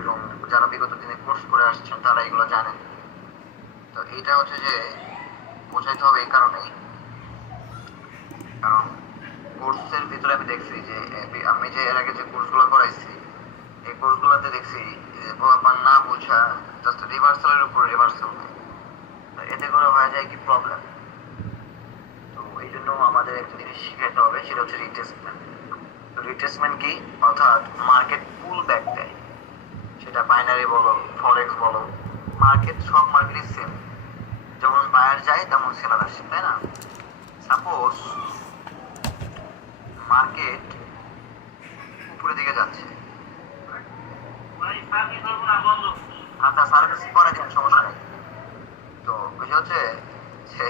এবং যারা বিগত দিনে কোর্স করে আসছেন তারা এগুলো জানেন। তো এটা হচ্ছে যে বোঝাইতে হবে এই কারণেই, কারণ কোর্সের ভিতরে আমি দেখছি যে আমি যে এর আগে যে কোর্সগুলো করাইছি এই কোর্সগুলোতে দেখছি যে পোলাপান না বোঝা জাস্ট রিভার্সালের উপর রিভার্সাল নেই। এতে করে হয়ে যায় কি প্রবলেম। তো এই জন্য আমাদের একটা জিনিস শিখাইতে হবে, সেটা হচ্ছে রিটেস্টমেন্ট। রিটেস্টমেন্ট কি? অর্থাৎ মার্কেট পুল ব্যাক দেয়, সেটা বাইনারি বলো ফরেক্স বলো, মার্কেট সব মার্কেটই সেম। যেমন বায়ার যায় তেমন সেলার আসে, তাই না? সাপোজ মার্কেট উপরের দিকে যাচ্ছে, আচ্ছা সার্ভিস করে দিন, সমস্যা নেই। তো বিষয় হচ্ছে যে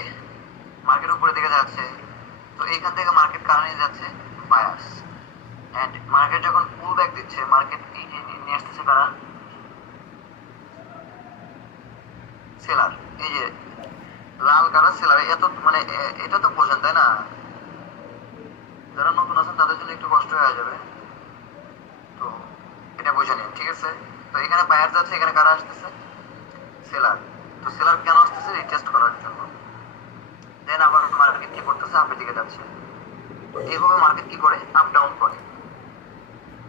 মার্কেট উপরের দিকে যাচ্ছে, তো এইখান থেকে মার্কেট কারণে যাচ্ছে বায়ার্স, এন্ড মার্কেট যখন পুল ব্যাক দিচ্ছে মার্কেট এই যে নিয়ে আসতেছে কারা? সেলার। এই যে লাল কারা? সেলার। এত মানে এটা তো বোঝেন তাই না? যারা নতুন আছেন তাদের জন্য একটু কষ্ট হয়ে যাবে, তো এটা বুঝে নিন, ঠিক আছে? তো এখানে বায়ার যাচ্ছে, এখানে কারা আসতেছে? সেলার। তো সেলার কেন আসতেছে? রিটেস্ট করার জন্য। দেন আবার মার্কেট কি করতেছে? আপের দিকে যাচ্ছে। তো এইভাবে মার্কেট কি করে? আপ ডাউন করে,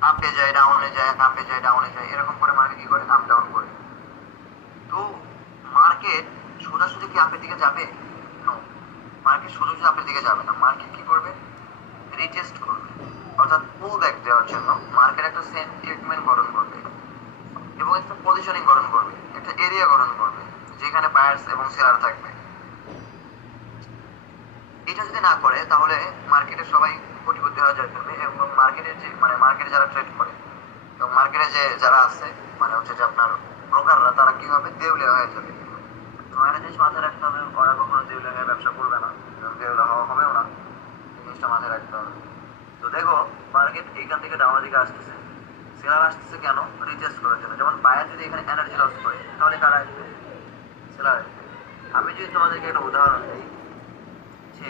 আপে যায় ডাউনে যায়, আপে যায় ডাউনে যায়, এরকম করে মার্কেট কি করে? আপ ডাউন করে। তো মার্কেট সোজাসুজি কি আপের দিকে যাবে? নো, মার্কেট সোজাসুজি আপের দিকে যাবে না। মার্কেট কি করবে? রিটেস্ট করবে, অর্থাৎ পুল ব্যাক দেওয়ার জন্য মার্কেট একটা সেন্টিমেন্ট গঠন করবে এবং একটা পজিশনিং গঠন করবে, একটা এরিয়া গঠন করবে যেখানে বায়ার্স এবং সেলার থাকবে। এটা যদি না করে তাহলে মার্কেটের সবাই কোটিপতি হয়ে যাবে এবং মার্কেটের যে মানে মার্কেটে যারা ট্রেড করে এবং মার্কেটে যে যারা আছে মানে হচ্ছে যে আপনার ব্রোকাররা, তারা কি হবে? দেউলিয়া হয়ে যাবে। তো একটা জিনিস মাথায় রাখতে হবে, ওরা কখনো দেউলিয়া হয়ে ব্যবসা করবে না এবং দেউলিয়া হওয়া হবেও না, জিনিসটা মাথায় রাখতে হবে। তো দেখো মার্কেট এইখান থেকে ডাউনের দিকে আসতেছে, সেলার আসতেছে কেন? রিটেস্ট করার জন্য। যেমন বায়ার যদি এখানে এনার্জি লস করে তাহলে কারা আসবে? সেলার আসবে। আমি যদি তোমাদেরকে একটা উদাহরণ দিই, যে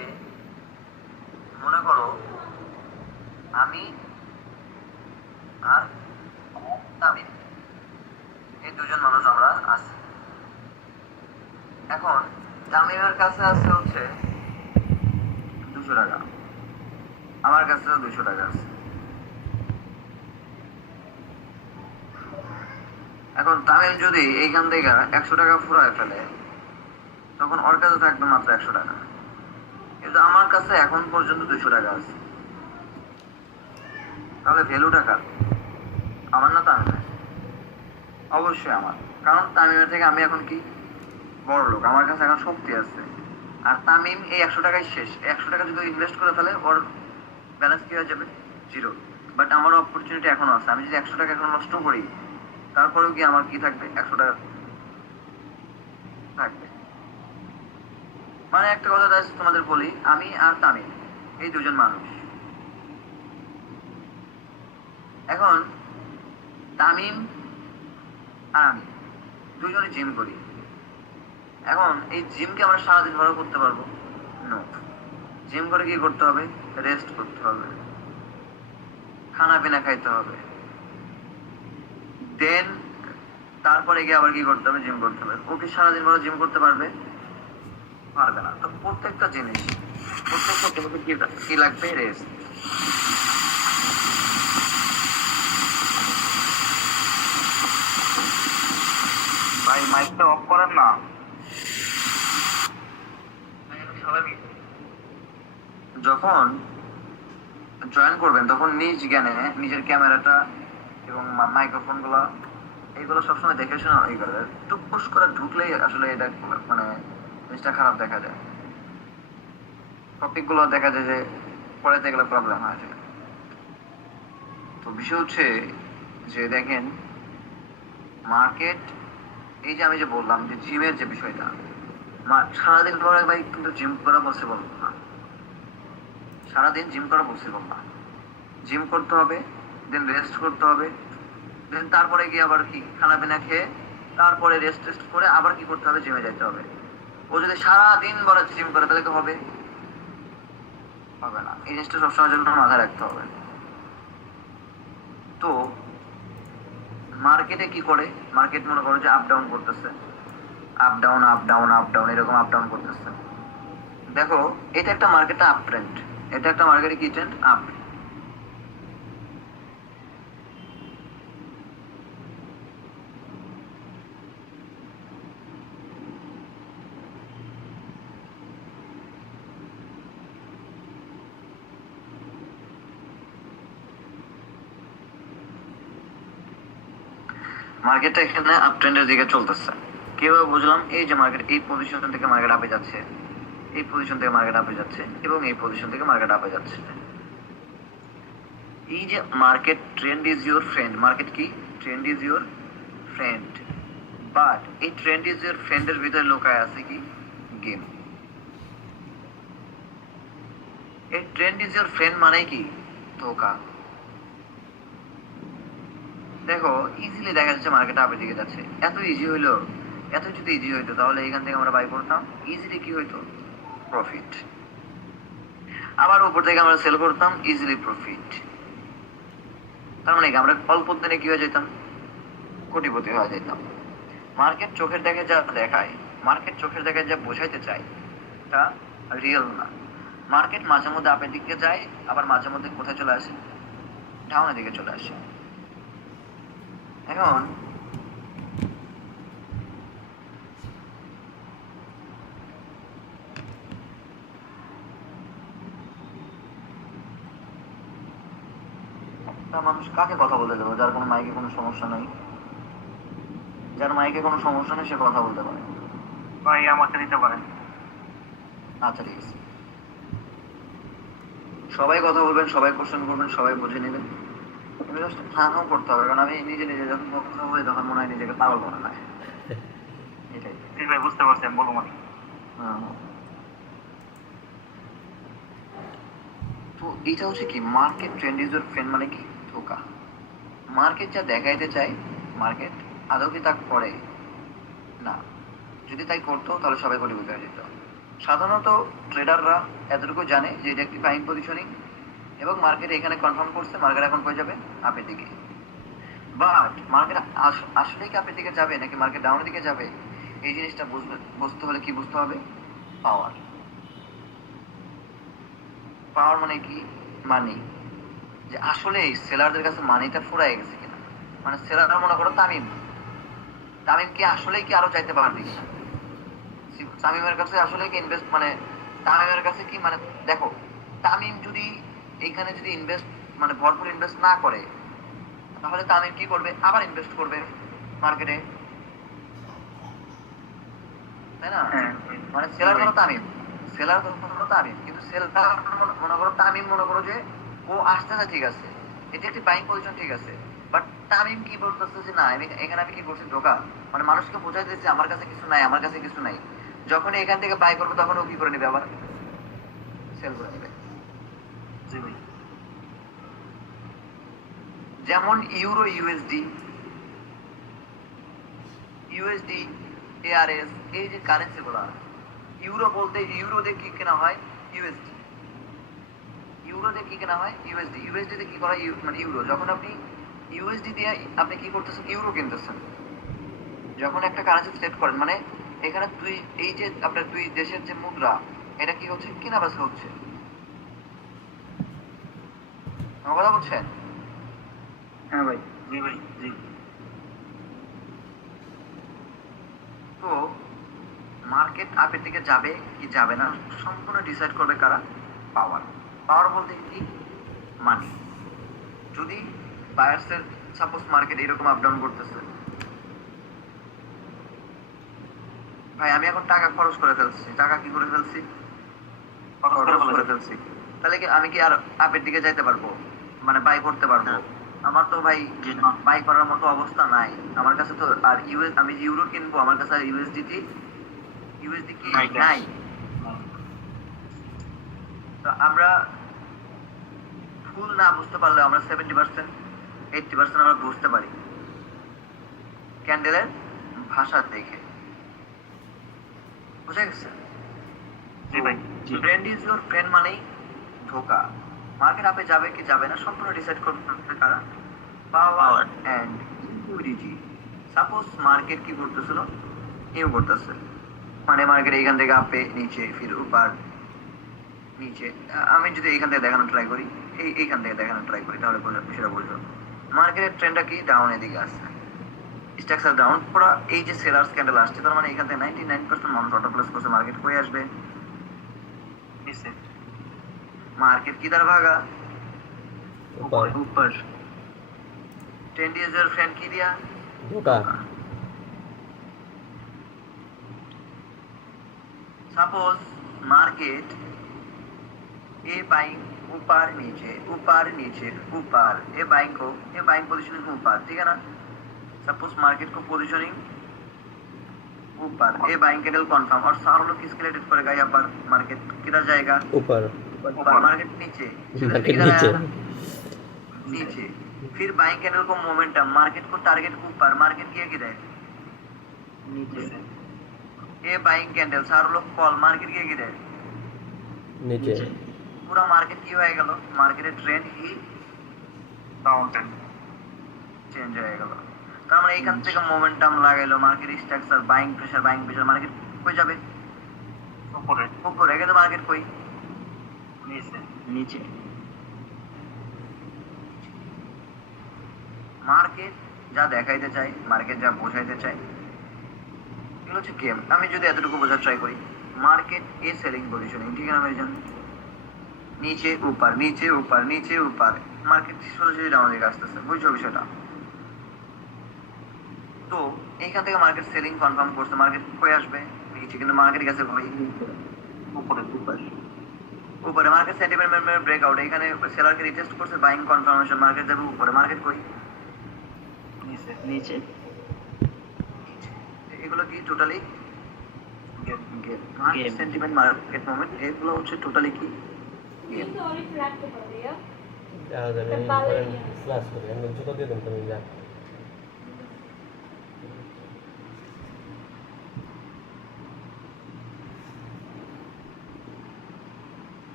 মনে করো আমি আর তামিম, এই দুজন মানুষ আমরা আছি। এখন তামিমের কাছে আছে হচ্ছে 200 টাকা, আমার কাছে 200 টাকা আছে। এখন তামিম যদি এইখান থেকে 100 টাকা ফুরায় ফেলে তখন ওর কাছে থাকবে মাত্র 100 টাকা, কিন্তু আমার কাছে এখন পর্যন্ত 200 টাকা আছে। তাহলে ভ্যালুটা কার? আমার না তামিমের? অবশ্যই আমার, কারণ তামিমের থেকে আমি এখন কি বড় লোক, আমার কাছে এখন শক্তি আছে। আর তামিম এই 100 টাকায় শেষ, 100 টাকা যদি ইনভেস্ট করে ফেলে ওর ব্যালেন্স কি হয়ে যাবে? জিরো। বাট আমার অপরচুনিটি এখনো আছে, আমি যদি 100 টাকা এখন নষ্ট করি তারপরেও কি আমার কি থাকবে? 100 টাকা থাকবে। মানে একটা কথা তোমাদের বলি, আমি আর তামিম এই দুজন মানুষ। এখন তামিম আর আমি দুজনে জিম করি। এখন এই জিমকে আমরা সারাদিন ভরে করতে পারবো? নো। জিম করে কি করতে হবে? রেস্ট করতে হবে, খানা পিনা খাইতে হবে, দেন তারপরে গিয়ে আবার কি করতে হবে? জিম করতে হবে। ও কি সারাদিন ভরে জিম করতে পারবে? পারবে না। তো প্রত্যেকটা জিনিস, প্রত্যেকটা জিনিসে কি কি লাগবে? রেস্ট। ভাই মাইকটা অফ করেন না। যখন জয়েন করবেন তখন নিজ জ্ঞানে নিজের ক্যামেরাটা এবং মাইক্রোফোন গুলো এইগুলো সবসময় দেখে শুনে এই করে টুকুস করে ঢুকলেই আসলে এটা মানে জিনিসটা খারাপ দেখা যায়, টপিক গুলো দেখা যায় যে পরে দেখলে প্রবলেম হয় যায়। তো বিষয় হচ্ছে যে দেখেন মার্কেট, এই যে আমি যে বললাম যে জিমের যে বিষয়টা, সারাদিন পরে ভাই কিন্তু জিম করা পসিবল না, সারাদিন জিম করা পসিবল না। জিম করতে হবে, দেন রেস্ট করতে হবে, দেন তারপরে গিয়ে আবার কি খানা পিনা খেয়ে তারপরে রেস্ট টেস্ট করে আবার কি করতে হবে? জিমে যেতে হবে। ও যদি সারাদিন বড় জিম করে তাহলে কি হবে? হবে না। এই জিনিসটা সবসময় জন্য মাথায় রাখতে হবে। তো মার্কেটে কি করে, মার্কেট মনে করো যে আপ ডাউন করতেছে, up down up down up down এরকম আপ ডাউন করতেছে। দেখো এটা একটা মার্কেটে আপ ট্রেন্ড, এটা একটা মার্কেটে কি ট্রেন্ড, আপ। মার্কেটটা এখানে আপ ট্রেন্ডের দিকে চলতেছে। কিভাবে বুঝলাম, এই যে মার্কেট এই পজিশন থেকে মার্কেট আপে যাচ্ছে, এই পজিশন থেকে মার্কেট আপে যাচ্ছে এবং এই পজিশন থেকে মার্কেট আপে যাচ্ছে। এই যে market trend is your friend, market কি trend is your friend, but এই ট্রেন্ড ইজ ইউর ফ্রেন্ডের ভিতরে লুকায় আছে কি গেম। এই ট্রেন্ড ইজ ইউর ফ্রেন্ড মানে কি ধোকা। দেখো ইজিলি দেখা যাচ্ছে মার্কেট আপের দিকে যাচ্ছে, এত ইজি হইলো, এত যদি ইজি হইতো তাহলে এখান থেকে আমরা বাই করতাম, ইজিলি কি হইতো প্রফিট, আবার উপর থেকে আমরা সেল করতাম, ইজিলি প্রফিট। তার মানে কি আমরা অল্প দিনে কি হয়ে যেতাম, কোটিপতি হয়ে যেতাম। মার্কেট চোখের দেখে যা দেখায়, মার্কেট চোখের দেখে যা বোঝাইতে চায় তা রিয়েল না। মার্কেট মাঝে মধ্যে আপের দিকে যায়, আবার মাঝে মধ্যে কোথায় চলে আসে, ডাউনের দিকে চলে আসে। এখন মানুষ কাকে কথা বলতে দেবো, যার কোনো মাইকে কোনো সমস্যা নেই, যার মাইকে কোনো সমস্যা নেই সে কথা বলতে পারে। ভাই আমাকে দিতে পারেন। আচ্ছা ঠিক আছে, সবাই কথা বলবেন, সবাই কোশ্চেন করবেন, সবাই বুঝে নেবেন। তুমি জাস্ট হাঁ করতে হবে, কারণ আমি নিজে নিজে যখন কথা বলি তখন মনে হয় নিজেকে পাগল মনে হয়। এটাই। ঠিক ভাই, বুঝতে পারছেন, বলবো মানে। তো এটা হচ্ছে কি market trend is your friend মানে কি ধোকা। মার্কেট যা দেখাইতে চায় মার্কেট আদৌ কি তা করে না, যদি তাই করতো তাহলে সবাই কোটিপতি হয়ে যেত। সাধারণত ট্রেডাররা এতটুকু জানে যে এটা একটি বাইং পজিশনিং এবং মার্কেট এখানে কনফার্ম করছে মার্কেট এখন কই যাবে, আপের দিকে। বাট মার্কেট আসলে কি আপের দিকে যাবে নাকি মার্কেট ডাউনের দিকে যাবে, এই জিনিসটা বুঝতে হলে কি বুঝতে হবে, পাওয়ার। পাওয়ার মানে কি, মানি, যে আসলে সেলারদের কাছে মানিটা ফুরাই গেছে কিনা। মানে সেলাররা মনে করো তামিম, তামিম কি আসলে কি আরো চাইতে পারবে কিনা, তামিমের কাছে আসলে কি ইনভেস্ট মানে তামিমের কাছে কি মানে দেখো তামিম যদি এইখানে যদি ইনভেস্ট মানে ভরপুর ইনভেস্ট না করে তাহলে তামিম কি করবে, আবার ইনভেস্ট করবে মার্কেটে, তাই না? মানে সেলার ধরো তামিম, সেলার ধরো তামিম, কিন্তু সেলার মনে করো তামিম মনে করো যে ও আসতেছে ঠিক আছে, এটি একটি বাইং পজিশন ঠিক আছে, বাট তামিম কি বলতেছে যে না আমি এখানে আমি কি করছি ধোকা, মানে মানুষকে বোঝাই দিয়েছে আমার কাছে কিছু নাই, আমার কাছে কিছু নাই। যখন এখান থেকে বাই করবে তখন ও কি করে নেবে, আবার সেল করে নেবে। জি ভাই। যেমন ইউরো ইউএসডি, ইউএসডি এআরএস, এই যে কারেন্সি গুলা, ইউরো বলতে ইউরো দিয়ে কি কেনা হয়, ইউএসডি, ইউরো দিয়ে কি কেনা হয়, ইউএসডি, ইউএসডি তে কি করা মানে ইউরো, যখন আপনি ইউএসডি দিয়ে আপনি কি করতেছেন, ইউরো কিনতেছেন। যখন একটা কারেন্সি সেট করেন মানে এখানে দুই এই যে আপনার দুই দেশের যে মুদ্রা এটা কি হচ্ছে, কেনা বেচা হচ্ছে। আমার কথা বলছেন? হ্যাঁ ভাই। জি ভাই, জি। তো মার্কেট আপের দিকে যাবে কি যাবে না সম্পূর্ণ ডিসাইড করবে কারা, পাওয়ার। পাওয়ার বলতে কি মানি। যদি বায়ার্সের সাপোজ মার্কেট এরকম আপ ডাউন করতেছে, ভাই আমি এখন টাকা খরচ করে ফেলছি, টাকা কি করে ফেলছি, খরচ করে ফেলছি, তাহলে কি আমি কি আর আপের দিকে যাইতে পারবো, মানে বাই করতে পারবো? আমার তো ভাই বাই করার মতো অবস্থা নাই আমার কাছে তো। আর ইউএস আমি যে ইউরো কিনবো আমার কাছে আর ইউএসডি কি নাই। তো আমরা ফুল না বুঝতে পারলে আমরা 70% 80% আমরা বুঝতে পারি ক্যান্ডেলের ভাষা দেখে, বুঝে গেছে? জি ভাই। ফ্রেন্ড ইজ ইউর ফ্রেন্ড মানেই ধোকা। মার্কেট আপে যাবে কি যাবে না সম্পূর্ণ ডিসাইড করবে কারা, power and liquidity. Suppose market কি করতেছিল, এও করতেছে, মানে মার্কেট এইখান থেকে আপে নিচে ফির উপর নিচে। আমি যদি এইখান থেকে দেখানো ট্রাই করি, এইখান থেকে দেখানো ট্রাই করি, তাহলে সেটা বুঝলো মার্কেটের ট্রেন্ডটা কি ডাউনের দিকে আসছে, স্ট্রাকচার ডাউন পুরো। এই যে সেলার্স ক্যান্ডেল আসছে, তার মানে এখান থেকে 99% মানুষ অটো প্লেস করছে, মার্কেট কই আসবে, নিচে মার্কেট কি দ্বারা ভাগা, ऊपर উপর 10 days এর ফ্রেন্ড কি দিয়া, धोखा सपोज मार्केट ए बाइंग ऊपर नीचे ऊपर नीचे ऊपर, ए बाइंग पोजीशनिंग ऊपर, ठीक है ना। सपोज मार्केट को पोजीशनिंग ऊपर, ए बाइंग कैंडल कंफर्म, और सारे लोग किसके लिए ट्रेड करेगा, यहाँ पर मार्केट किधर जाएगा, ऊपर ऊपर, मार्केट नीचे, मार्केट किधर नीचे आया? नीचे। फिर बाइंग कैंडल को मोमेंटम, मार्केट को टारगेट ऊपर, मार्केट किया किधर, নিচে ए बाइंग कैंडल सारे लोग कॉल, मार्केट किया किधर, नीचे पूरा मार्केट কি হয়ে গেল, মার্কেটের ট্রেন্ড ই ডাউন ট্রেন্ড চেঞ্জ হয়ে গেল। তার মানে এইখান থেকে মোমেন্টাম লাগাইলো, market structure buying pressure market কই যাবে, উপরে উপরে, কিন্তু মার্কেট কই, নিচে নিচে। মার্কেট যা দেখাইতে চাই, মার্কেট যা বোঝাইতে চাই, এগুলো হচ্ছে গেম। আমি যদি এতটুকু বোঝার ট্রাই করি, মার্কেট এ সেলিং পজিশনিং, ঠিক আছে ভাইজান, নিচে উপর নিচে উপর নিচে উপর, মার্কেট সোজাসুজি ডাউন দিকে আসতেছে, বুঝছো বিষয়টা। তো এইখান থেকে মার্কেট সেলিং কনফার্ম করছে, মার্কেট কই আসবে, নিচে, কিন্তু মার্কেট গেছে ভাই উপরে উপরে। মার্কেট সেন্টিমেন্ট ব্রেকআউট, এখানে সেলারকে রিটেস্ট করছে, বাইং কনফার্মেশন, মার্কেট যাবে উপরে, মার্কেট কই, নিচে নিচে। এগুলো কি totally game market sentiment, market moment, এগুলো হচ্ছে টোটালি কি গেম। কিন্তু অনেক রাখতে পারে যা জানি ক্লাস করে আমি জুতো দিয়ে দেন তুমি যা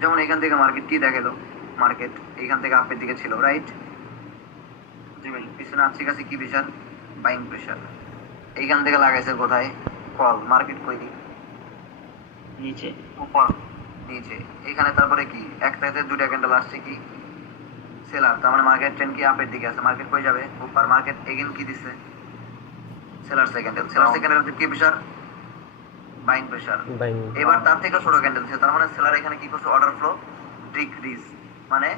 যেমন এখান থেকে মার্কেট কি দেখালো, মার্কেট এইখান থেকে আপের দিকে ছিল, রাইট, জি ভাই পিছনে আছে কাছে কি প্রেশার, বাইং প্রেশার, এইখান থেকে লাগাইছে কোথায়, কল, মার্কেট কই নিচে উপর নিচে। এখানে তারপরে কি একটাতে দুইটা ক্যান্ডেল আসছে কি সেলার, তার মানে মার্কেট ট্রেন্ড কি আপের দিকে আছে, মার্কেট কই যাবে উপর, মার্কেট এগেন কি দিছে সেলার সেকেন্ডেল, কি প্রেশার, বাইং প্রেশার। বাইং এবার তার থেকে ছোট ক্যান্ডেল ছিল, তার মানে সেলার এখানে কি করছে, অর্ডার ফ্লো ডিক্রিজ, মানে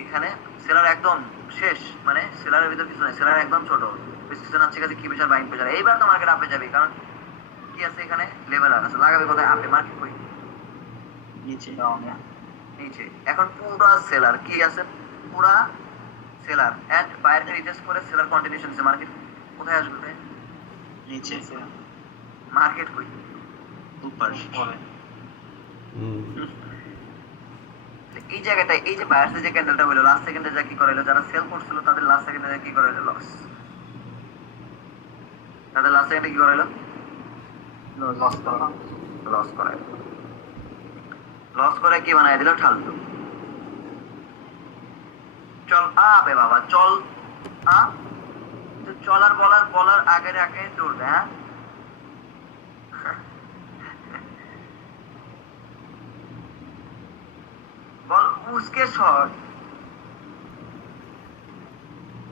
এখানে সেলার একদম শেষ, মানে সেলারের ভিতর কিছু নাই, সেলার একদম ছোট, বিশ্লেষণ আছে কাছে কি প্রেশার, বাইং প্রেশার। এইবার তো মার্কেট আপে যাবে, কারণ কি আছে এখানে লেভেল আছে, লাগাবে কোথায়, আপে, মার্কেট কই নিচে ডাউন নিচে। এখন পুরা সেলার কি আছে, পুরা সেলার এন্ড বায়ারকে রিটেস্ট করে সেলার কন্টিনিউশন আছে, মার্কেট কোথায় আসবে, নিচে মার্কেট কই উপর উপরে এই জায়গাটায়, এই যে বায়ার্সের যে ক্যান্ডেলটা হলো লাস্ট সেকেন্ডে যা কি করাইলো, যারা সেল করছিল তাদের লাস্ট সেকেন্ডে যা কি করাইলো, লস, তাদের লাস্ট সেকেন্ডে কি করাইলো, লস করা লস করাইলো, লস করে কি বানাই দিল, ঠালতো, চল আবে বাবা চল আ, তো চলার বলার বলার আগে আগে দৌড়বে, হ্যাঁ বল উসকে শট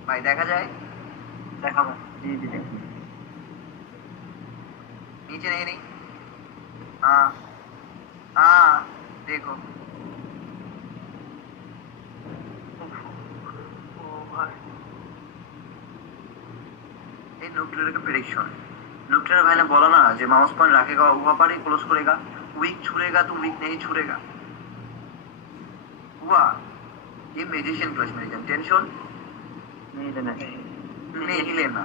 ভাই দেখা যায়, দেখাবো জি জি नीचे नहीं नहीं हाँ हाँ देखो ये न्यूक्लियर का प्रेडिक्शन, न्यूक्लियर भाई ने बोला ना जो माउस पॉइंट रखेगा वहाँ पर ही क्लोज करेगा, वीक छुड़ेगा तो वीक नहीं छुड़ेगा, हुआ ये मैजिशियन क्लच में टेंशन नहीं लेना नहीं लेना।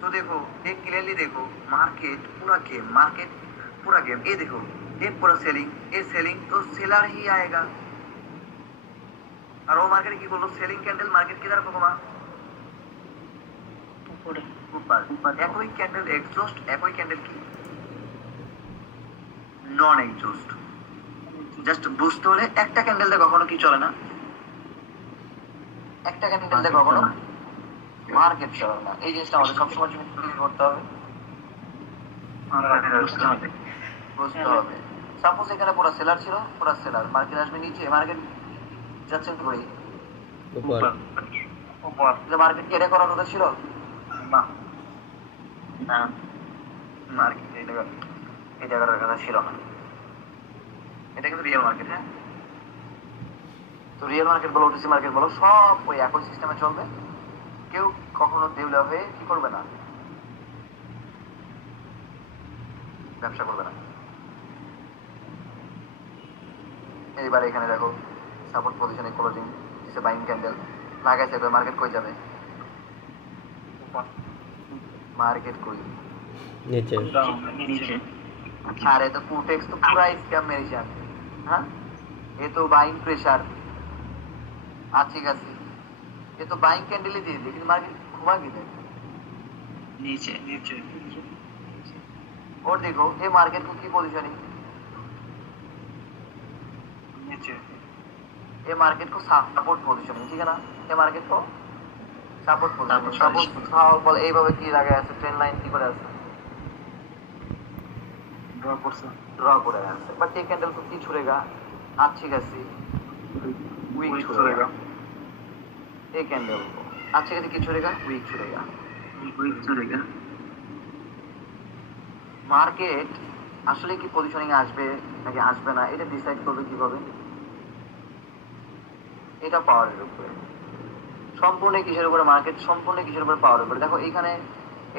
तो देखो एक क्लियरली देखो मार्केट पूरा गेम, मार्केट पूरा गेम, ये देखो ये पूरा सेलिंग, ये सेलिंग तो सेलर ही आएगा, और वो मार्केट की बोलो सेलिंग कैंडल मार्केट किधर होगा, উপরে ऊपर ऊपर। একই ক্যান্ডেল এক্সজস্ট, একই ক্যান্ডেল কি নন এক্সজস্ট, জাস্ট বুঝতে হলে একটা ক্যান্ডেল দিয়ে কখনো কি চলে না, একটা ক্যান্ডেল দিয়ে কখনো মার্কেট চলে না। এই জিনিসটা আমাদের সবসময় করতে হবে, বুঝতে হবে। সাপোজ এখানে পুরো সেলার ছিল, পুরো সেলার, মার্কেট আসবে নিচে, মার্কেট যাচ্ছে করে উপর উপর যে মার্কেট কেটে করার কথা ছিল না না মার্কেট এটা করার কথা ছিল না। এটা কিন্তু রিয়েল মার্কেট। হ্যাঁ, তো রিয়েল মার্কেট বলো, ওটিসি মার্কেট বলো, সব ওই একই সিস্টেমে চলবে। কেউ কখনো দেউলিয়া হয়ে কি করবে না, ব্যবসা করবে না। এইবার এখানে দেখো সাপোর্ট পজিশনে ক্লোজিং দিছে, বাইং ক্যান্ডেল লাগাইছে, এবার মার্কেট কই যাবে? মার্কেট কই? নিচে নিচে अरे तो पुटेक्स तो पूरा स्कैम मेरे जान। हाँ, ये तो बाइंग प्रेशर अच्छी खासी, ये तो बाइंग कैंडल ही दी, लेकिन मार्केट घुमा किधर? নিচে নিচে और देखो ये मार्केट को की पोजीशनिंग, নিচে ये मार्केट को सपोर्ट पोजीशनिंग, ठीक है ना? ये मार्केट को सपोर्ट पोजीशनिंग, सपोर्ट बोल এই ভাবে কি লাগায় আছে, ট্রেন লাইন কি করে আছে, ড্র করছে ड्रॉ করে আছে। বাট এই ক্যান্ডেল को की छुड़ेगा? अच्छी खासी वीक উইক छुड़ेगा। চলেগা ये कैंडल को अच्छी खासी की छुड़ेगा? वीक छुड़ेगा। উইক চলেগা মার্কেট আসলে কি পজিশনিং আসবে নাকি আসবে না, এটা ডিসাইড করবে কিভাবে? এটা পাওয়ারের উপরে, সম্পূর্ণ কিসের উপরে? মার্কেট সম্পূর্ণ কিসের উপরে? পাওয়ারের উপরে। দেখো এইখানে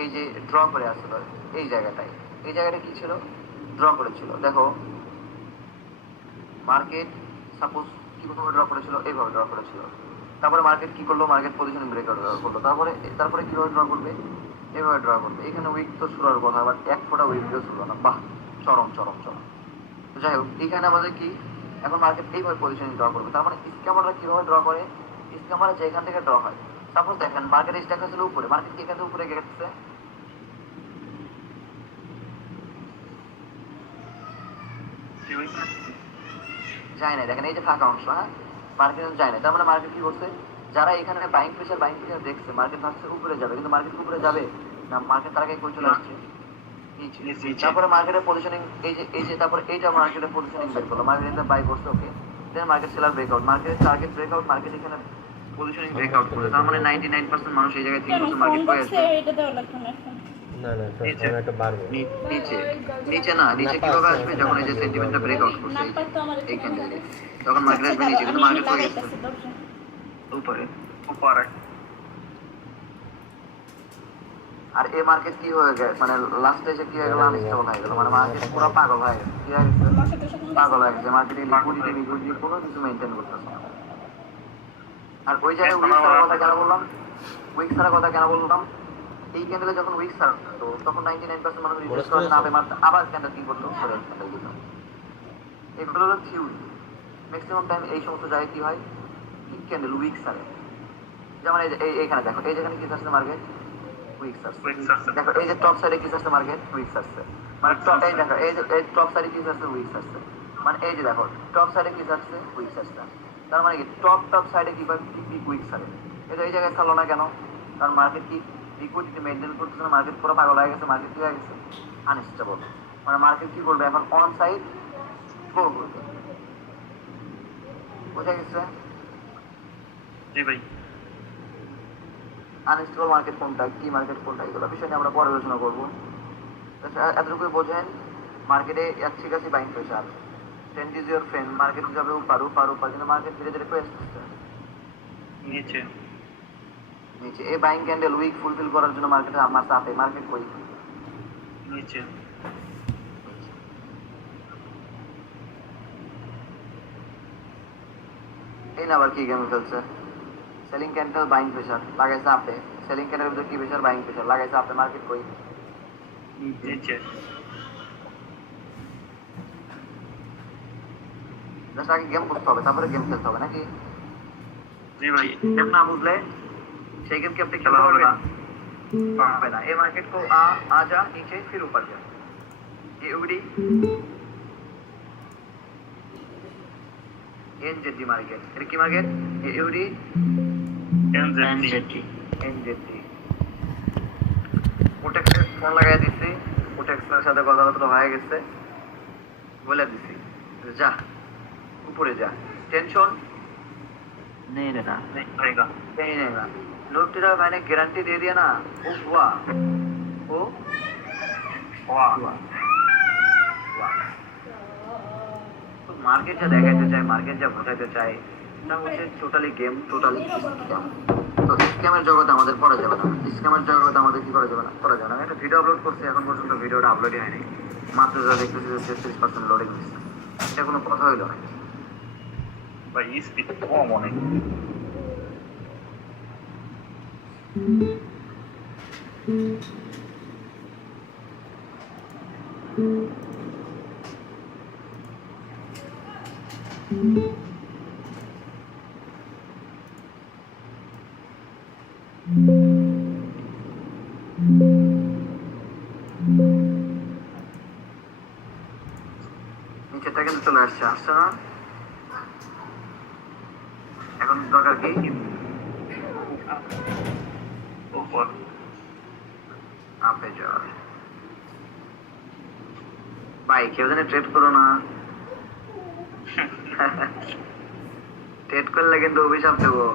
এই যে ড্র করে আসছিল এই জায়গাটায়, এই জায়গাটা কি ছিল? ড্র করেছিল। দেখো মার্কেট সাপোজ কিভাবে ড্র করেছিল? এইভাবে ড্র করেছিল। তারপরে মার্কেট কি করলো? মার্কেট পজিশন ব্রেকআউট করলো। তারপরে কিভাবে ড্র করবে? এভাবে ড্র করবে। এখানে উইক তো শুরুর কথা, বাট এক ফোঁটা উইকও শুরু না। বাহ, চরম চরম চরম। তো যাই হোক, এখানে আমাদের কি এখন মার্কেট এইভাবে পজিশন ড্র করবে। তার মানে স্ক্যামাররা কিভাবে ড্র করে? স্ক্যামাররা যেখান থেকে ড্র হয়, সাপোজ দেখেন মার্কেট স্ট্যাক ছিল উপরে, মার্কেট কি এখান থেকে উপরে গেছে? যায় না। দেখেন এই যে ফাঁকা অংশ, হ্যাঁ, মার্কেট যায় না। তার মানে মার্কেট কি করছে? যারা এখানে বাইং প্রেশার দেখছে, মার্কেট ভাবছে উপরে যাবে, কিন্তু মার্কেট উপরে যাবে না, মার্কেট তার আগে কই চলে আসছে নিচে। তারপরে মার্কেটের পজিশনিং এই যে তারপরে এইটা মার্কেটের পজিশনিং বের করলো, মার্কেট এটা বাই করছে, ওকে, দেন মার্কেট সেলার ব্রেকআউট, মার্কেটের টার্গেট ব্রেকআউট, মার্কেট এখানে পজিশনিং ব্রেকআউট করছে। তার মানে 99% মানুষ এই জায়গায় থিঙ্ক করছে মার্কেট কই আসবে। এটা দেওয়া লাগবে না এখন। না না তখন একটা বাড়বে নিচে নিচে না, নিচে কিভাবে আসবে? যখন এই যে সেন্টিমেন্টটা ব্রেকআউট করছে নাম্বার তো আমার এই ক্যান্ডেলে, তখন মার্কেট আসবে নিচে, কিন্তু মার্কেট কই গেছে? উপরে উপরে আর এই মার্কেট কি হয়ে গেছে, মানে লাস্টে এসে কি হয়ে গেল? আনস্টেবল হয়ে গেল, মানে মার্কেট পুরো পাগল হয়ে গেছে। কি হয়ে গেছে? পাগল হয়ে গেছে। মার্কেটে লিকুইডিটি কোনো কিছু মেনটেন করতেছে না। আর ওই জায়গায় উইক ছাড়ার কথা কেন বললাম? উইক ছাড়ার কথা কেন বললাম? এই ক্যান্ডেলে যখন উইক ছাড়তো তখন 99% মানুষ রিটেস্ট করে না পেয়ে আবার ক্যান্ডেল কি করতো? সরে ক্যান্ডেল দিত। এগুলো হলো থিওরি। ম্যাক্সিমাম টাইম এই সমস্ত জায়গায় কি হয়? কি ক্যান্ডেল উইক ছাড়ে। যেমন এই যে এইখানে দেখো, এই যেখানে কি ছাড়ছে মার্কেট? উইক ছাড়ছে। দেখো এই যে টপ সাইডে কি ছাড়ছে মার্কেট? উইক ছাড়ছে। মানে এই দেখো এই যে এই টপ সাইডে কি ছাড়ছে? উইক ছাড়ছে। মানে এই যে দেখো টপ সাইডে কি ছাড়ছে? উইক ছাড়ছে। তার মানে কি টপ সাইডে কি উইক ছাড়ে? এটা এই জায়গায় ছাড়লো না কেন? কারণ মার্কেট কি লিকুইডিটি মেইনটেইন করতেছে না, মার্কেট পুরো পাগল হয়ে গেছে, মার্কেট কি হয়ে গেছে? আনস্টেবল। মানে মার্কেট কি করবে এখন? অন সাইড গো করবে। বুঝা গেছে? জি ভাই আনস্টেবল মার্কেট কোনটা, কি মার্কেট কোনটা, এগুলো বিষয় নিয়ে আমরা পরে আলোচনা করবো। এতটুকুই বোঝেন, মার্কেটে अच्छी खासी buying pressure, trend is your friend, market যাবে উপার, কিন্তু মার্কেট ধীরে ধীরে কই আসতেছে নিচে নিচে। এই বাইং ক্যান্ডেল উইক ফুলফিল করার জন্য মার্কেটে আমার চাপে, মার্কেট কই? নিচে এই না আবার কি গেম খেলছে? সেলিং ক্যান্ডেল বাইং প্রেশার লাগাইছে আপে, সেলিং ক্যান্ডেল ভিতরে কি প্রেশার? বাইং প্রেশার লাগাইছে আপে, মার্কেট কই? নিচে জাস্ট আগে গেম বুঝতে হবে, তারপরে গেম খেলতে হবে নাকি? জি ভাই গেম না বুঝলে সেই গেম কি আপনি খেলতে পারবেন? পারবে না। এই मार्केट को आ जा नीचे फिर ऊपर जा, ये उड़ी এনজেডি মার্কেট। এটা কি মার্কেট? AUD NZD NZD. কোটেক্সের ফোন লাগাই দিছি, কোটেক্সের সাথে কথাবার্তা হয়ে গেছে, বলে দিছি যা উপরে যা, টেনশন नहीं लेना। नहीं रहेगा। नहीं रहेगा। लोग मैंने गारंटी दे दिया ना, वो हुआ, वो वाह हुआ। তো মার্কেট যা দেখাইতে চায়, মার্কেট যা বোঝাইতে চায়, এটা হচ্ছে টোটালি গেম, টোটালি স্ক্যাম। তো স্ক্যামের জগতে আমাদের পড়া যাবে না, স্ক্যামের জগতে আমাদের কি করা যাবে না, পড়া যাবে না। আমি একটা ভিডিও আপলোড করছি, এখন পর্যন্ত ভিডিওটা আপলোডই হয়নি, মাত্র যা দেখতেছি যে 33% লোডিং হচ্ছে। এটা কোনো কথা হইলো না। भाई स्पीड कम অনেক। নিচেরটা কিন্তু চলে আসছে, আসছে না? এখন দরকার কি? ऊपर আপে যাওয়ার। ভাই কেউ জানে ট্রেড করো না, ট্রেড করলে কিন্তু অভিশাপ দেবো,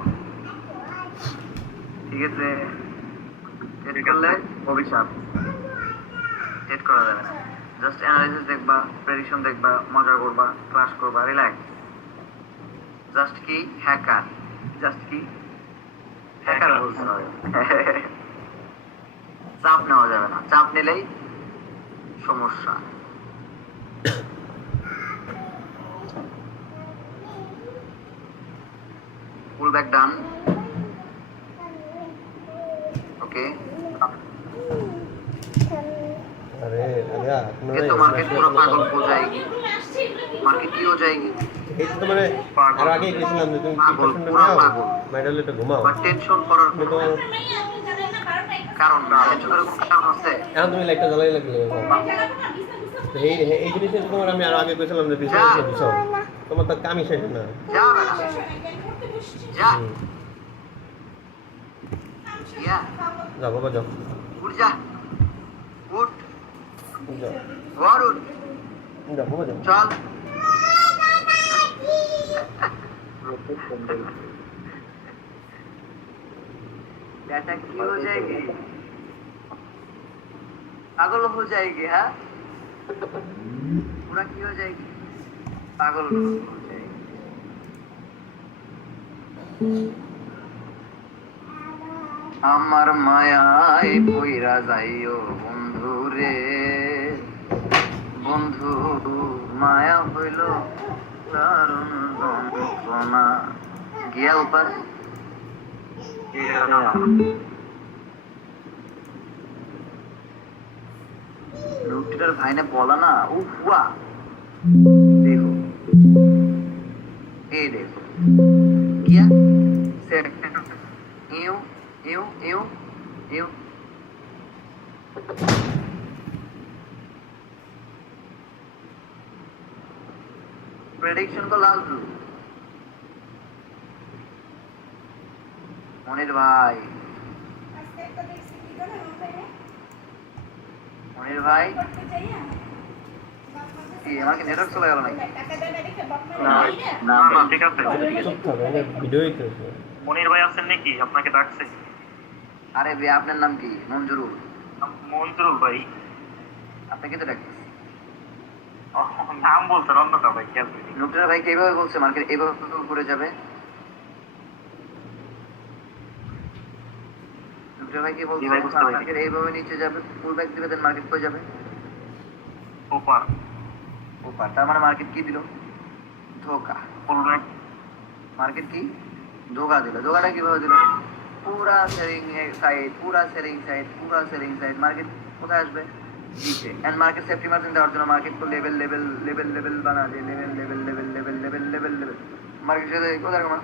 ঠিক আছে? ট্রেড করলে অভিশাপ, ট্রেড করা যাবে না। জাস্ট অ্যানালাইসিস দেখবা, প্রেডিকশন দেখবা, মজা করবা, ক্লাস করবা, রিল্যাক্স। জাস্ট কি হ্যাকার, জাস্ট কি হ্যাকার বলতে হবে। চাপ নেওয়া যাবে না, চাপ নিলেই সমস্যা। পুল ব্যাক ডান, ওকে। अरे अरे आपने ये तो मार्केट पूरा पागल हो जाएगी, मार्केट की हो जाएगी। এই তো মানে আর আগে গেছিলাম যে তুমি পাগল, 3% পুরা নাও পাগল। মেডালটা ঘুমাও বাট টেনশন করার তুমি কোনো তো কারণ না, টেনশন করার কোনো কারণ আছে? এখন তুমি লাইটটা জ্বালাই লাগলে তো এই এই জিনিসটা তোমার আমি আর আগে কইছিলাম যে বিছানা বিছাও তোমার তো কামই শেষ না যা বেটা, যা ইয়া, যাও বাবা যাও উঠ যা, উঠ, যাও ঘর উঠ, যাও বাবা যাও চল। बेटा की हो जाएगी, पागल हो जाएगी, हाँ पूरा की हो जाएगी, पागल हो जाएगी। আমার মায়ায় পইরা যাইও বন্ধু রে, বন্ধু মায়া হইল দারুণ যন্ত্রণা। গিয়া উপর লুকটার ভাই ने बोला ना, उफ हुआ, देखो ये देखो क्या सेट, यूं यूं यूं यूं। प्रेडिक्शन को लाल ब्लू মনির ভাই, মনির ভাই কি আমার কি নেটওয়ার্ক চলে গেল নাকি? না ঠিক আছে। চুপ থাকো এটা ভিডিওই তো মনির ভাই আছেন নাকি? আপনাকে ডাকছে। আরে ভাই আপনার নাম কি? মঞ্জুরুল। মঞ্জুরুল ভাই। আপনাকে তো ডাকতেছি। নাম বলছেন অন্যটা ভাই, খেয়াল করি। লোকটার ভাই কিভাবে বলছে মার্কেট এইভাবে উপরে যাবে? লোকটার ভাই কি বলছে মার্কেট এইভাবে নিচে যাবে, পুল ব্যাক দিবে, দেন মার্কেট কই যাবে? ওপার ওপার। তার মানে মার্কেট কি দিল? ধোকা। পুলব্যাক মার্কেট কি ধোকা দিল? ধোকাটা কিভাবে দিল? পুরা সেলিং সাইড, পুরা সেলিং সাইড, পুরা সেলিং সাইড। মার্কেট কোথায় আসবে? नीचे। एंड मार्केट सेफ्टी मार्जिन देওয়ার জন্য মার্কেট को लेवल लेवल लेवल लेवल बना दे, level level level level level level level. Market से कोথায় কমা?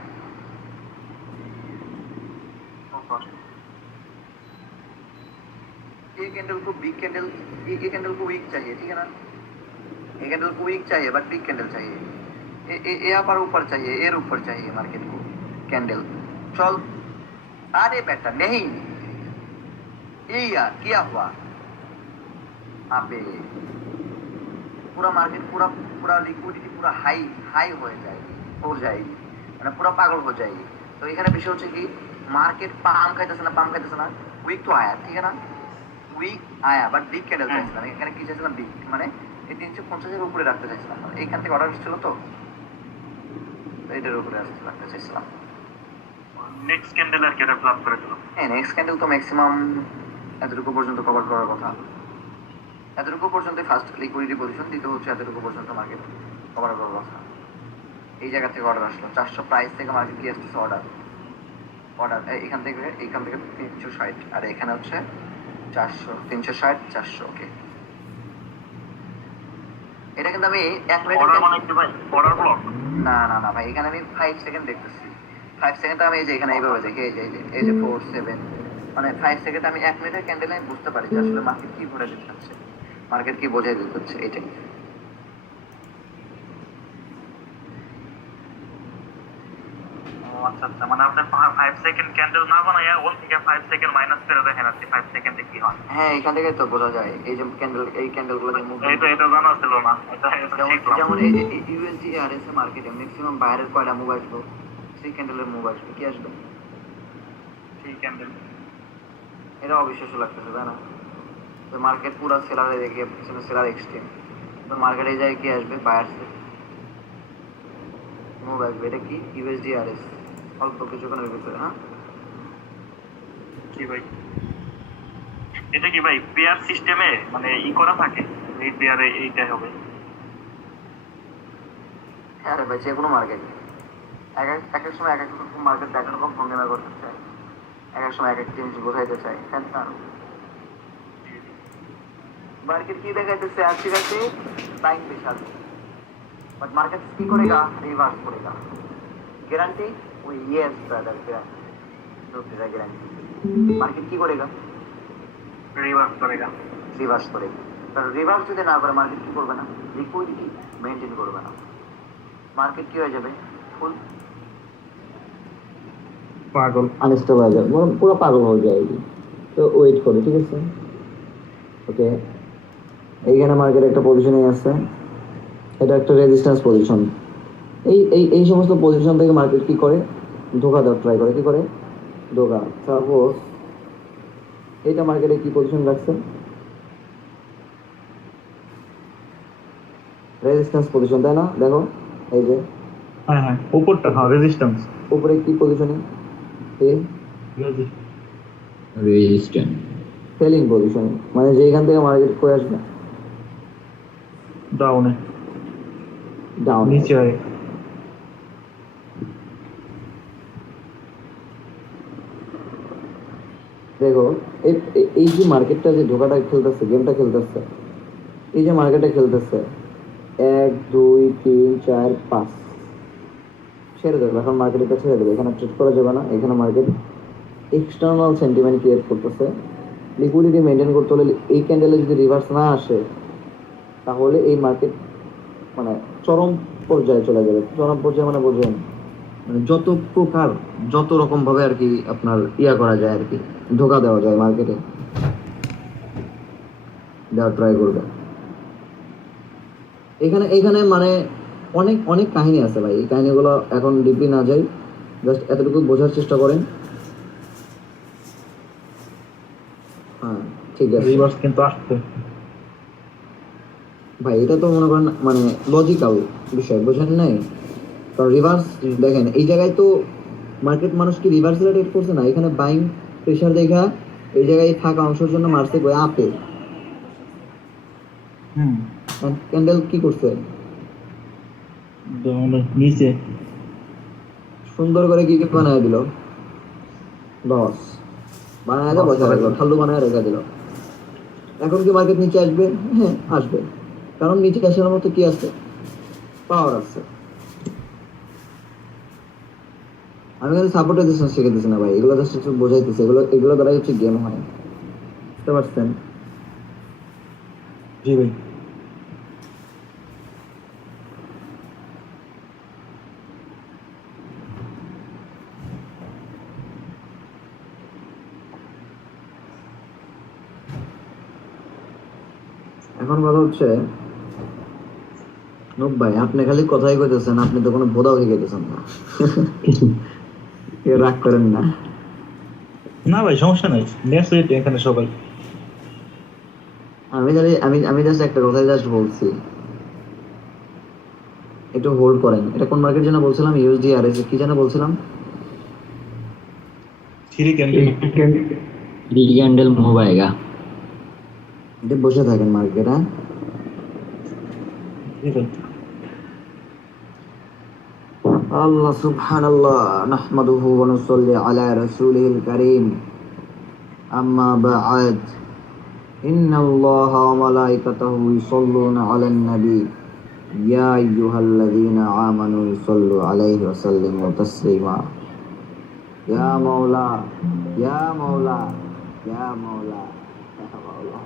ওপার। ये कैंडल को बिग कैंडल, ये कैंडल को वीक चाहिए, ठीक है ना? ये कैंडल को वीक चाहिए बट बिग कैंडल चाहिए। ये पर ऊपर चाहिए, एयर ऊपर चाहिए मार्केट को कैंडल। चल अरे बेटा नहीं, ये यार क्या हुआ अबे, पूरा मार्केट पूरा लिक्विडिटी पूरा हाई हो जाएगी, মানে পুরো পাগল হয়ে যায়गी। তো এখানে বিষয় হচ্ছে কি মার্কেট পাম খাইতেছে না, উইক তো আয়া, ঠিক আছে না, উইক আয়া বাট বিগ ক্যান্ডেল চাইছিলাম। এখানে কি চাইছিলাম বিগ, মানে এই 350-এর উপরে রাখতে চাইছিলাম, মানে এইখান থেকে অর্ডার ছিল তো এইটার উপরে রাখতে চাইছিলাম। নেক্সট ক্যান্ডেল আর কি এটা ফ্লাপ করে দিল। হ্যাঁ নেক্সট ক্যান্ডেল তো ম্যাক্সিমাম এতটুকু পর্যন্ত কভার করার কথা, এতটুকু পর্যন্ত ফার্স্ট লিকুইডিটি পজিশন, দ্বিতীয় হচ্ছে এতটুকু পর্যন্ত মার্কেট কভার করার কথা। এই জায়গা থেকে অর্ডার আসলো 400 প্রাইস থেকে মার্কেট কি আসতেছে অর্ডার এখান থেকে 360, আর এখানে হচ্ছে 400, 360, 400। ওকে এটা কিন্তু আমি 1 মিনিট অর্ডার মানে কি ভাই, অর্ডার ব্লক? না ভাই, এখানে আমি 5 সেকেন্ড দেখতেছি। 5 সেকেন্ড আমি এই যে এখানে এইভাবে দেখি, এই যে 4 7, মানে 5 সেকেন্ড আমি 1 মিনিটের ক্যান্ডেলে আমি বুঝতে পারি যে আসলে মার্কেট কি ঘুরে দিচ্ছে, মার্কেট কি বোঝাই দিচ্ছে এইটাই। আচ্ছা, মানে আপনি 5 সেকেন্ড ক্যান্ডেল না বানায়া ওন থেকে 5 সেকেন্ড মাইনাস করে দেখেন আপনি 5 সেকেন্ডে কি হয়। হ্যাঁ এখান থেকে তো বোঝা যায়, এই যে ক্যান্ডেলগুলো যে মুভ, এটা জানা ছিল না, এটা শিখলাম। যেমন এই যে ইউএসডি আরএস এর মার্কেটে ম্যাক্সিমাম বাইরের কয়টা মুভ আসবে, সেই ক্যান্ডেলের মুভ আসবে, কি আসবে, সেই ক্যান্ডেল। এটা অবিশ্বাস্য লাগতেছে তাই না, তো মার্কেট পুরো সেলারে দেখে সেলার এক্সট্রিম, তো মার্কেটে যায় কি আসবে, বায়ার্স মুভ আসবে। এটা কি ইউএসডি আরএস, অল্প কিছুক্ষণের ভিতরে। হ্যাঁ কি ভাই, এটা কি ভাই পেয়ার সিস্টেমে মানে করা থাকে, এই পেয়ারে এইটাই হবে? হ্যাঁ রে ভাই, যে কোনো মার্কেট এক এক সময় এক এক রকম মার্কেট এক এক রকম ভঙ্গিমা করতে চায়, এক এক সময় এক এক জিনিস বোঝাইতে চায়, তাই না? मार्केट की देखाইতেছে अच्छी खासी बाइंग प्रेशर, बट मार्केट की करेगा, रिवर्स करेगा, गारंटी वो यस ब्रदर, गारंटी नो तेरा गारंटी। मार्केट की करेगा, রিভার্স করেগা। रिवर्स करेगा, কারণ রিভার্স যদি না করে মার্কেট কি করবে না, লিকুইডিটি মেইনটেইন করবে না, মার্কেট কি হয়ে যাবে, ফুল পাগল, আনস্টেবল হয়ে যাবে, পুরো পাগল হয়ে যায়गी। তো ওয়েট করে, ঠিক আছে, ওকে। এইখানে মার্কেট একটা পজিশনে আছে, এটা একটা রেজিস্ট্যান্স পজিশন। এই সমস্ত পজিশন থেকে মার্কেট কি করে, ধোকা দেওয়ার ট্রাই করে, কি করে ধোকা। সাপোজ এইটা মার্কেটে কি পজিশন রাখছে, রেজিস্ট্যান্স পজিশন, তাই না? দেখো এই যে হ্যাঁ উপরটা, হ্যাঁ রেজিস্ট্যান্স, উপরে কি পজিশনে, রেজিস্ট্যান্স সেলিং পজিশনে, মানে যেখান থেকে মার্কেট করে আসবে ডাউনে, ডাউন নিচে হয়। দেখো এই যে মার্কেটটা যে ধোকাটা খেলতেছে, গেমটা খেলতেছে, এই যে মার্কেটে খেলতেছে 1 2 3 4 5 ছেড়ে দেবে, এখন মার্কেটটা ছেড়ে দেবে, এখানে ট্রেড করা যাবে না। এখানে মার্কেট এক্সটার্নাল সেন্টিমেন্ট ক্রিয়েট করতেছে, লিকুইডিটি মেনটেন করতে হলে এই ক্যান্ডেলে যদি রিভার্স না আসে তাহলে এই মার্কেট মানে চরম পর্যায়ে চলে যাবে। চরম পর্যায়ে মানে বোঝেন, মানে যত প্রকার যত রকম ভাবে আর কি আপনার করা যায় আর কি, ধোকা দেওয়া যায় মার্কেটে, দেওয়ার ট্রাই করবে। এখানে মানে অনেক অনেক কাহিনী আছে ভাই, এই কাহিনীগুলো এখন ডিপলি না যাই, জাস্ট এতটুকু বোঝার চেষ্টা করেন। হ্যাঁ ঠিক আছে রিভার্স কিন্তু আসছে ভাই, এটা তো মনে করেন মানে লজিক্যাল বিষয়, বোঝেন নাই? কারণ রিভার্স দেখেন এই জায়গায় তো মার্কেট মানুষ কি রিভার্স ট্রেড করছে না, এখানে বাইং প্রেসার দেখা এই জায়গায় থাকা অংশের জন্য মারছে গো আপে, ক্যান্ডেল কি করছে, নিচে সুন্দর করে কি বানায় দিল, লস বানায় দেয়, বসে রাখলো, ঠাল্লু বানায় রেখে দিল। এখন কি মার্কেট নিচে আসবে? হ্যাঁ আসবে, কারণ নিচে আসার মতো কি আছে, পাওয়ার আছে। আমি কিন্তু সাপোর্ট রেজিস্ট্যান্স শিখেতেছি না ভাই, এগুলো জাস্ট একটু বোঝাইতেছি, এগুলো দ্বারা হচ্ছে গেম হয়, বুঝতে পারছেন? জি ভাই। এখন কথা হচ্ছে নুব ভাই, আপনি খালি কথাই কইতেছেন, আপনি তো কোনো বোধাও শিখাইতেছেন না। কেউ রাগ করেন না। না ভাই সমস্যা নাই, নেক্সট উইক এখানে সবাই। আমি জাস্ট একটা কথাই জাস্ট বলছি, একটু হোল্ড করেন। এটা কোন মার্কেট যেন বলছিলাম, ইউএসডি আর কি যেন বলছিলাম? Three candle. Three candle move आएगा। এটা বসে থাকেন মার্কেট। হ্যাঁ, আল্লাহ সুবহানাল্লাহ, নাহমাদুহু ওয়া নুসাল্লি আলা রাসূলিল কারীম, আম্মা বা'দ, ইন্নাল্লাহা ওয়া মালাইকাতাহু ইউসাল্লুনা আলান নবী, ইয়া আইয়ুহাল্লাযীনা আমানু সাল্লু আলাইহি ওয়া সাল্লিমু তাসলিমা। ইয়া মাওলা, ইয়া মাওলা, ইয়া মাওলা, ইয়া মাওলা।